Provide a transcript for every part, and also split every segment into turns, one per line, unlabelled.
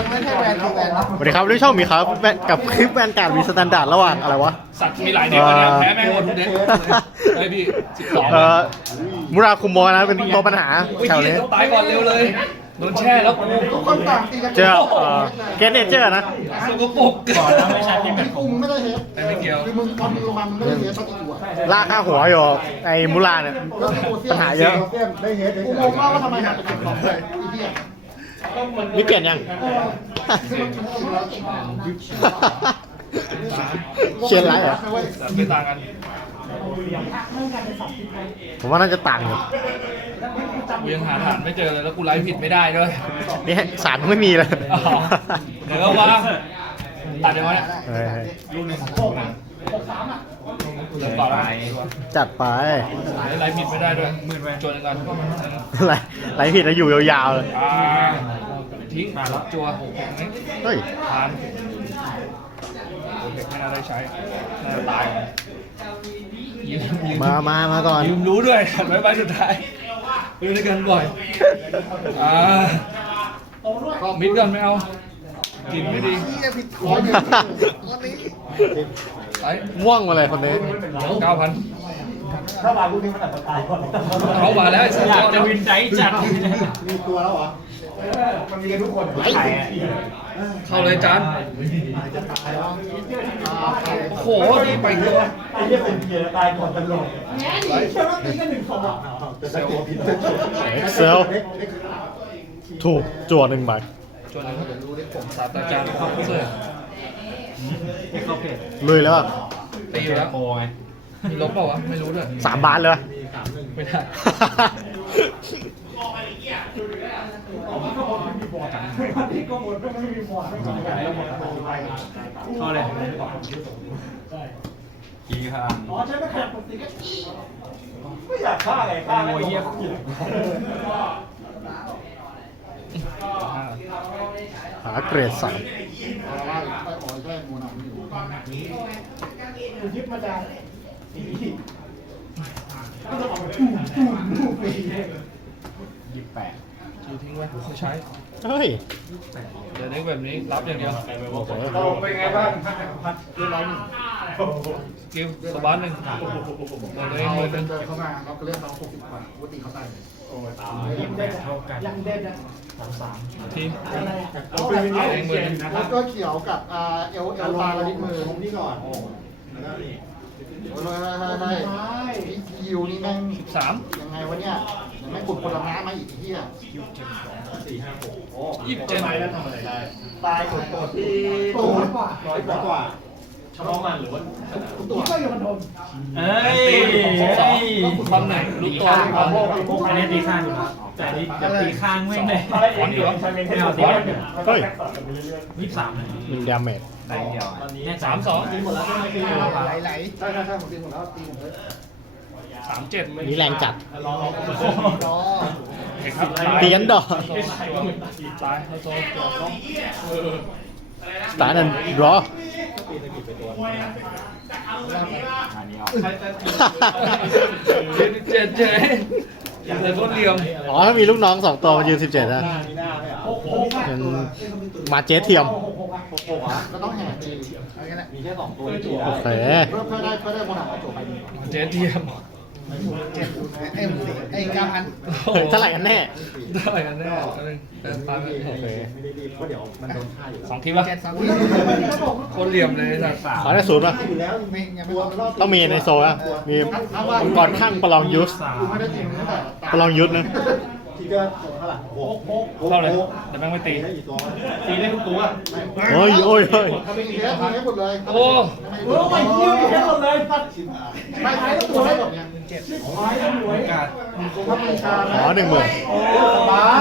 ไม่ใช่แวนคือแวนนะ
สวัสดีครับที่ช่องมีครับกับคลิปแวนการ์ดมีสแตนดาร์ดระหว่างอะไรวะ
สัตว์มีหลายเด็กนะแพ้แม่งหมดทุกเด็กไอพี่12
มุราคุโมะนะเป็นตัวปัญหาแถวนี้
ตายก่อนเร็วเลยโดนแช่แล้ว
ทุกคนต่างตีกัน
เจอเกนเนเจอร์นะ
สกปรกก่อนแล้วไม่ใช่ที่
กูมึงไม่ได้เฮด
แต่ไม่เกี่ยว
คือมึงตอนมึงลงมามึงไม่ได้เฮดสักตัว
ลากข้าหัวอยู่ไอ้มุราเนี่ยปัญหาเยอะ
ได้เฮดกูงงมากว่าทำไมหาเป็นของเลยไอ้เหี้ย
นี่เปลี่ยนยัง เชียร์ไรเหรอ
แต่ไม่ต่างกัน
ผมว่าน่าจะต่างอยู่
กูยังหาฐานไม่เจอเลยแล้วกูไลฟ์ผิดไม่ได้ด้วย
นี่สารไม่มีเลย
เดี๋ยวก็ว่างตัดเดี๋ยวเนี่ย
เฮ้ย
เริ่มต่อไป
จัดไป
ไลฟ์ผิดไม่ได้ด้วยจวนกัน
ไรผิดแล้วอยู่ยาวๆเลย
ทิ้งจัวนี้
เฮ้ย
ผ่านเด็กไม่น่าได้ใช้น่าจะตายยืม
มาก่อน
ยืมรู้ด้วยไว้ใบสุดท้ายไปด้วยกันบ่อยมิดกันไม่เอากินไม่ดี
เหี้ยผิดของอยู่วันนี้
ไอ้
ม่วงมาเลยคนนี้
9,000
ถ้ามาลูกนี้มันอาจจะตายก่อน
เขามาแล้ว
อยากจะวินใจจัด
มีตัวแล้วเหรอ
มันมีกันทุกคน
เข้าเลยจานโอ้โหดีไปตัว
ไอ้เหี้ยเป็นเกียร์ตายก่อนตลอดเชื่อว่าตีกัน1-2จะได้ตัวผิด
เอ็กเซลถูกจั่วหนึ่งใบ
จวนเลยผมศาสตราจารย์เข้าเสื้อ
เข้าเพจ
ลุยแล้วอะ
ตีอยู่แล้วมีลบเปล่าวะไม่รู้ด้วย
3 บาทเลยวะ
ไม่ได้
เข้าเลยกี่ครั้ง
อ๋อใช่ไหมขนาดปกติก็
ไม่อยากฆ่าไงฆ่าไอ้เหี้ย
หาเกรด 3
ว่าไปอ๋อใช่โมนาไม่รู้ยึดมาจากก็จะออกมาตู้ไป
ชิวทิ้งไว้ไม่ใช้
เฮ้ย
เดี๋ยวนี้แบบนี้รับอย่างเดียว
โอ้โห
เป็นไงบ้าง
เรียบร้อยหนึ่ง
กิฟสบานหนึ่งเดี๋ยวนี้มือหนึ่ง
เจอเข้ามาเราก็เรียกเขา60 กว่าปกติเขาใส่
ยิ้มได้เท่ากัน
ยังเด่นนะ
ทีม
เอาเองมือแล้วก็เขียวกับเอลตาละนิดมือนี่ก่อนใช่คิวนี่แม่ง
3
ยังไงวะเนี่ยแม่งขุดผลไม้มาอีกที่อ่ะ
27
ตายสุดตัวที่ตัวกว่า100 กว่า
เฉพาะมันหรือว่า
ตัวก็อยู่มันทน
เอ้ย
2ทำไหนรู้ตัวหรือเปล่า
อันนี้ตีข้างอยู่นะแต่นี่จะตีข้างไม่เลย
ขอนอยู่วะ
ไม่เอาตีข้าง
เฮ้ย
23
1 ดาเมจ
ได้เดียวตอนนี้
32
ตีหมดแล้วใช่ไหมตีไหลใช่ผมตีหมดแล้วตีหมดเลย
37
นี่แรงจัด
รอ
เอกครับ
ตีกันดอก
ตายเขาโซ่
สตาร์นันรอ
17เจ๊ยังเลยโคตรเหลี่ยม
อ๋อถ้ามีลูกน้อง 2 ตัวมายืน17นะเป็นมาเจสเทียม
ก็ต้องแห่ตีอะไรกันแหละ
มีแค่2ตัวที่
โอเค
เพื่อได้โมนาจบไป
เจ๊เทียม
ไอ้9,000
เฮ้ยเท่าไหร่กันแน่
เท่าไหร่กันแน่ตาม
โอเค
ไม่ได้รีบเพราะเดี๋ยวมันโดนฆ่าอยู่
2 ทีป่ะโคตรเหลี่ยมเลยสัตว์
ขอได้ศูนย์ป่ะ
อยู่แล้วยังไม่รอด
ต้องมีในโซนอะมีมังกรข้างประลองยุทธ
กูไม่ได้ตีตั้งแต่
ประลองยุทธนะ
ที่ก็เท่าไหร่
เท่าเลยแต่แม่งไม่ตี
ได้กี่ตัวตีได้ทุกตัว
โอ้ยโอ้ยโอ้ย
ทำเองเยอะทำให้หมดเลย
โอ้
ไปเยี่ยมแค่หมดเลยปัด
ไม่ใช้ตัวได้แบบเนี้ยถ้ามีชา
อ๋อ10,000
สบาย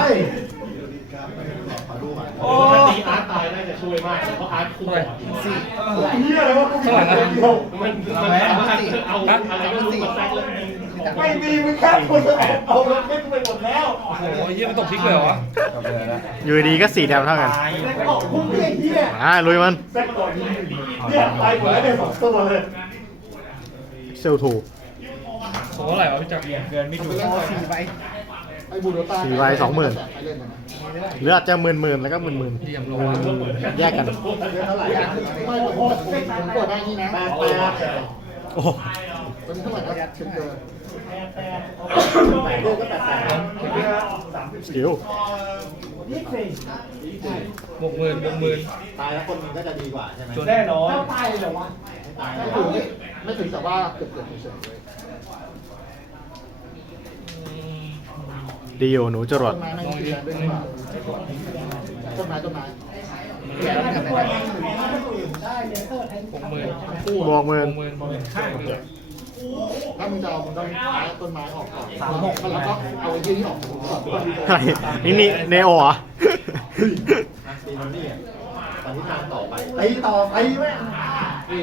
โอ้ตีอาร์ตตายน่าจะช่วยมากเพราะอาร์ตคุ้ม
เท่าไหร่
เหี้ยอะไรวะ
เท่าไหร่นะ
มันเอาอะไรก็รู้มาแซกเลยไม่มีมึงแค่คนเอารถเล่นไปหมดแล้ว
โอ้โหเยี่ยมนตกพลิกเลยเหรอวะ
อยู่ดีๆก็4 แถวเท่ากัน
แซกออกพุ่งเหี้ย
ลุยมัน
แซกก่อนเนี่ยตายหมดแล้วเนี่ย2 ตัวเลย
เซลทู
โอ้เท่าไหร่วะพี่จักร
เกินไม่ถูก
4ใบไอ้บูโดต้า
4ใบ20,000
ไปเล่นนะ
หรืออาจจะหมื่นแล้วก็หมื่นแยกกัน
เท่าไหร่ไม่ผมกดได้นี่นะ
โอ้
เป็นเท่าไหร่ครับเชิญเจอ
สกิล
60,000
ตายแล้วคนนึงก็จะดีกว่าใช่ไหม
แน่นอน
ไม่ถึงแต่ว่าเกือบเฉยเลย
ดีอยู่หนูจรว
ต้
ด
นไม้ไม่มีแรงด้วยหรือเปล่าต้นไม้
บวกหมื่น
ข้างเลย
ถ้ามึงจะเอามึงต้องย้ายต้นไม้ออกก่อนแล้วก็เอาไอ้ที่นี่ออกก่อน
นี่เนโอเหรอ
ตีมันนี่ตอนที่ทางต่อไปตีต่อไปแม่ง
นี่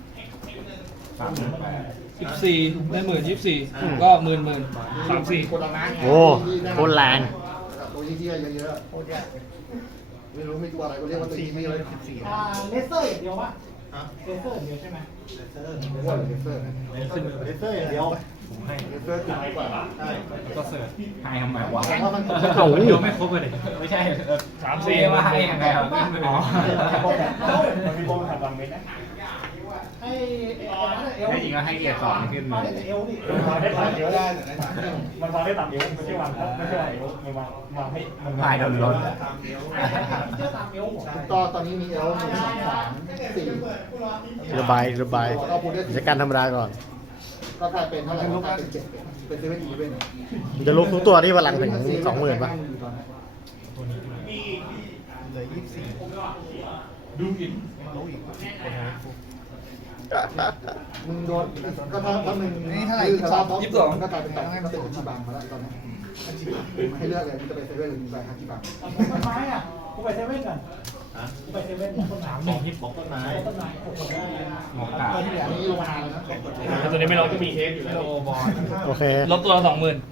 14ได้24,000ก็34,000
คนละนะ
โอ้โคตรแรง
ตัวที่เยอะๆไม่รู้มีตัวอะไรก็เรียกว่าตัวที่เลย14
เลเซอร์อย่างเดียวป่ะเลเซอร์อย่างเดียวใช่ไหม
เลเซอร์
เลเซอร์อย่างเดียว
เลเซอร์คือน้อยกว่า
ใช่
ก็เสิร์ชให้ทำไมวะ
เพราะมัน
เอ้า
เดี๋ยวไม่ครบเลยไม่ใช่
3-4
ว่าให้ยังไงครับอ๋อ
มันมีโบนขับบางเม็ดนะ
ให้เอล
ให้จริงก็ให้เกียรติสองขึ้นเลย
เอลนี่
มันวางได้ตามเอวได้มันวางได้ตามเอวไม่ใช่วางเอวมันวางให้มัน
พายโดนรถ
เชื่อตามเอลหมด
ก็ตอนนี้มีเอล1 2 3 4
ระบายจัดการธรรมดาก่อน
ก็กลายเป็นเท่าไหร่กลายเป็น7เป็น7-11
มันจะลุกทุกตัวที่พลังถึง 20,000ป่ะ
มึงโดนก็ถ้ามึงนี่เท่าไหร่22ก็กลายเป็น8ก็เป็นที่บางมาแล้วตอนนี้ให้เลือกเลยมึงจะไปเซเว่นหรือมึงไปฮักกี้บาง
ต้นไม้อ่ะกูไปเซเว่นกันกูไปเซเว่นต้นไม้
บอกฮิปบอกต้นไม้
ต้นไม้ผมก็ได้
หมอกา
อันนี้ลงมาแล้วนะ
แล้วตัวนี้ไม่ลบก็มีเทสอยู่แล้ว
โอเค
ลบตัวละ 20,000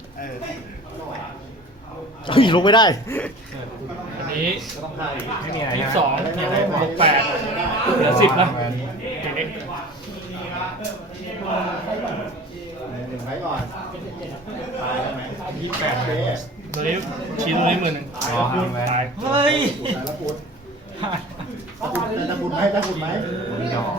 เฮ้ยลุกไม่ได้
อันนี้
ต้องไทย
ไม่มีอะไร
22บวก8เหลือ10นะเด็ก
หนึ่งไว้ก่อนตายใช่ไหม28เบส
ตัวนี้ชี้ตัวนี้10,000
อ๋อครับ
ตาย
เฮ้ย
แต่ละปูด
จะขุดไหมจะขุดไหม
หยอ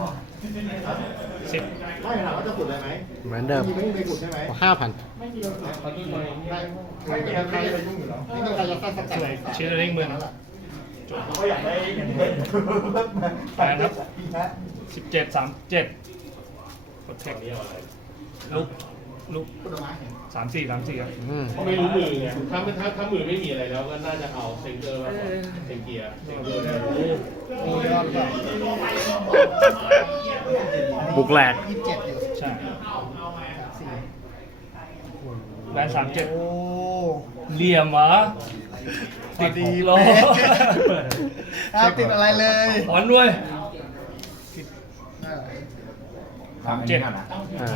10
ไม่ถามว่าจะขุดได้ไหม
เหมือนเดิม
ไม่ไปขุดใช่ไหม
5,000
ไม่มีใครไปยุ่งอยู่แล้วไม่มีใครจะสร้างสกัด
ชี้ตัวนี้10,000
เราก็อยากได้เงิน
แปดครับ 17 37กดเทคลุก
ต้นไม้
3-4 ครับ
อืม
เขาไม่รู้มือไงถ้ามือไม่มีอะไรแล้วก็น่าจะเอาเซนเกอร์มาก่อนเซนเกียร์เซนเกอร์เนี่ย
โอ้ยอดแบบ
บุกแหลก
ใช่แบน37เหลี่ยมเหรอติดโล
ติดอะไรเลย
ถอนด้วย
ทำอันนี้ก่อนนะ
อ่า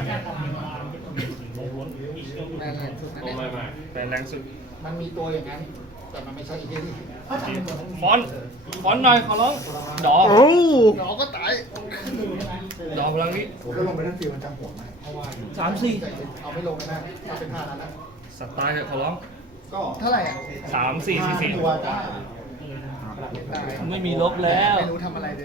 ไม่
แต่แรงสุด
มันมีตัวอย่างนั้น แต่มันไม่ใช่อีกที่
ฟอนหน่อยขอร้องดอก
โอ้
น้องก็ตาย
ดอกพลังนี้
ก็ลงไปทั้งฟิวมันจะหัวไหมเพราะว่า
3-4
เอาไม่ลงไม่ได้เอาเป็น5นั้นนะ
สไตล์เถอะขอร้อง
ก็เท่าไหร่อ่ะ
ตัวจ้า
3-4-4-4ไม่มีลบแล้ว
ไม่รู้ทำอะไรเลย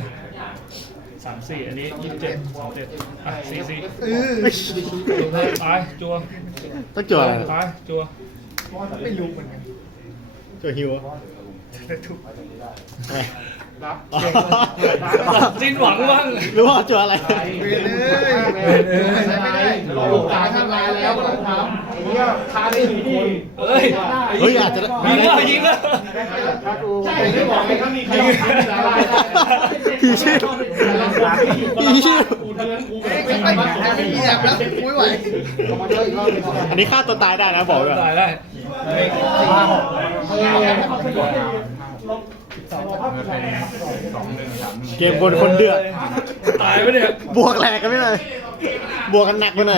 3-4 อันนี้ 27 27อ่ะ4-4 ตายจัว
ต้องจั่วอะไร
ตายจัว
ไม่รู้เหมือนกัน
จั่วฮิว
รับ
สิ้นหวังบ้าง
หรือว่าจั่วอะไร
เวรไม่ได้เราตายทำลายแล้วก็ต้องทำไอ้เนี่ยทาได้ถึงคน
เฮ้ย
เฮ้ยอาจจะ
ยิงแล้ว
ถ้ากูใช่ไม่บอกเลยถ้ามีใครทำได้
ผีชื่อผีชื่อ
กูทั้งนั้นกูแบบ
ไม่มีแบบแล้วกูไม่ไหวมาเจออีกรอบนึง
อันนี้ฆ่าตัวตายได้นะบอกเลย
ตายได้
เกมคนเดือด
ตายไปเนี่ย
บวกแหลกกันไม่เลยบวกกันหนักไปหน่อย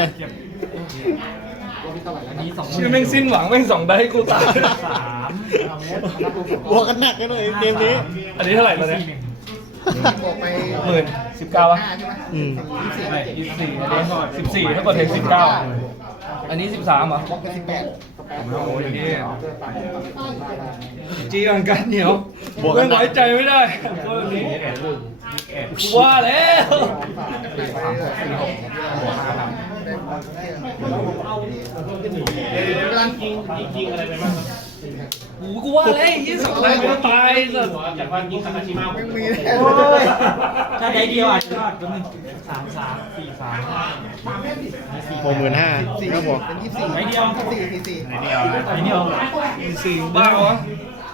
ชื่อแม่งสิ้นหวังแม่ง2 ได้ให้กูตาย
บวกกันหนักกันหน่อยเกมนี้
อันนี้เท่าไหร่ตอนนี้
บวกไป
19ป่ะ
5ใช่ไหม
อืม
24อันนี้14ถ้ากดเทค19อันนี้13เหรอบ
วกไป18
โอ้ยนี่จีอังกันเหนียวไม่ไว้ใจไม่ได้ว่าแล้ว
ยิงอะไรไปบ้างครับ
กูว่าแล้วยี่สิบอะไรกูตายสุด
จากว่ายิงคาคาชิมะ
ไม่มี
โอ้ยถ้าได้เดียวอาจจะก็มึง
65,000ครับผม
เป็น24ไม่เดียว44
ในเดียวนะ
ไอ้เดียว
สี่บ้าวะ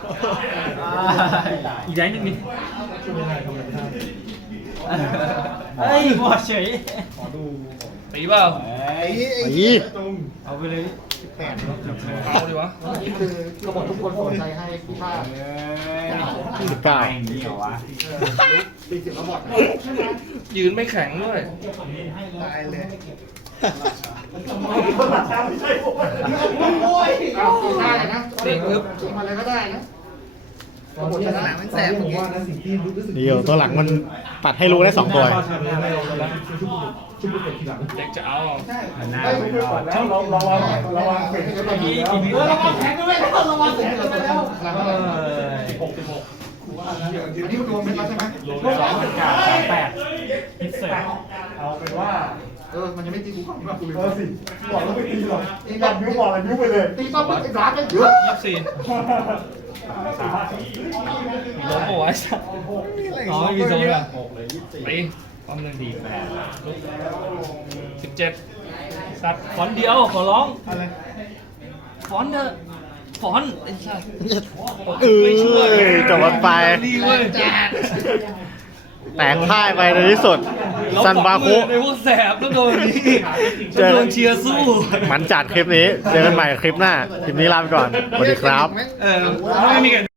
อีกได้หนึ่งนิดเฮ้ยบอดเฉย
ตีเปล่า
อี
เอาไปเลย
เอาดิวะ
นี่คือกระบอกทุกคนสนใจให้ผู้ภาค
19อย่างนี้เหรอวะ
40ระบอก
ยืนไม่แข็งด้วย
ตายเลย ได้นะตีปึ๊บมาเลยก็ได้นะกระบอกชนะมันแสบอย่างเงี้ย
เดียวตัวหลังมันปัดให้รู้ได้2 ตัว
เด็กจะเอา
หน้าไม่รอด
ระวังเป็นระวังแข็งด้วยระวังแข็งด้วยแล้วอันนี้รวมเป็นแล้วใช่ไหม
พิเศษ
มันยังไม่ตีกูก่อนที่ว่ากูลืม
สิบอกแล้วไม่ตีหรอกตีแบบนิ้วบอกเลยนิ้วไปเลย
ตีปั๊บไอ้ร้านก็เยอะ
24ล้มปะวะอ๋อไม่มีโซนอ่ะตีความหนึ่งที17สัตว์ฟอนต์เดียวขอร้องฟอนต์เถอะฟอนต์ไอ้สัตว์
ไม่ช่วยจบกันไป
ดีเว้ย
แตกพ่ายไปในที่สุดซันบาคุ
ในพวกแสบต้องโดนนี้
เจอ
โดนเชียร์สู้
มันจัดคลิปนี้ เจอกันใหม่คลิปหน้า คลิปนี้ลาไปก่อน สวัสดีครับ
ไม่มีกัน